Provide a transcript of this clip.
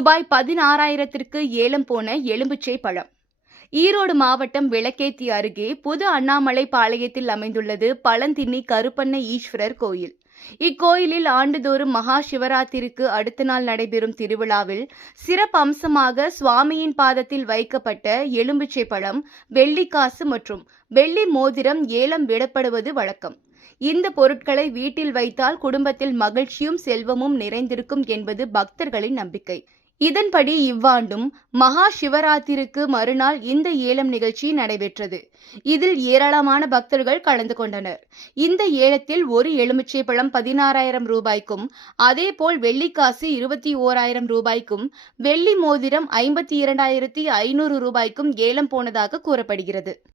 ரூபாய் பதினாறாயிரத்திற்கு ஏலம் போன எலும்புச்சை பழம். ஈரோடு மாவட்டம் விளக்கேத்தி அருகே புது அண்ணாமலை பாளையத்தில் அமைந்துள்ளது பழந்தின்னி கருப்பண்ண ஈஸ்வரர் கோயில். இக்கோயிலில் ஆண்டுதோறும் மகா சிவராத்திரிக்கு அடுத்த நாள் நடைபெறும் திருவிழாவில் சிறப்பம்சமாக சுவாமியின் பாதத்தில் வைக்கப்பட்ட எலும்புச்சை பழம் வெள்ளிக்காசு மற்றும் வெள்ளி மோதிரம் ஏலம் விடப்படுவது வழக்கம். இந்த பொருட்களை வீட்டில் வைத்தால் குடும்பத்தில் மகிழ்ச்சியும் செல்வமும் நிறைந்திருக்கும் என்பது பக்தர்களின் நம்பிக்கை. இதன்படி இவ்வாண்டும் மகா சிவராத்திரிக்கு மறுநாள் இந்த ஏலம் நிகழ்ச்சி நடைபெற்றது. இதில் ஏராளமான பக்தர்கள் கலந்து கொண்டனர். இந்த ஏலத்தில் ஒரு எலுமிச்சை பழம் பதினாறாயிரம் ரூபாய்க்கும் அதேபோல் வெள்ளிக்காசு இருபத்தி ஓராயிரம் ரூபாய்க்கும் வெள்ளி மோதிரம் ஐம்பத்தி இரண்டாயிரத்தி ஐநூறு ரூபாய்க்கும் ஏலம் போனதாக கூறப்படுகிறது.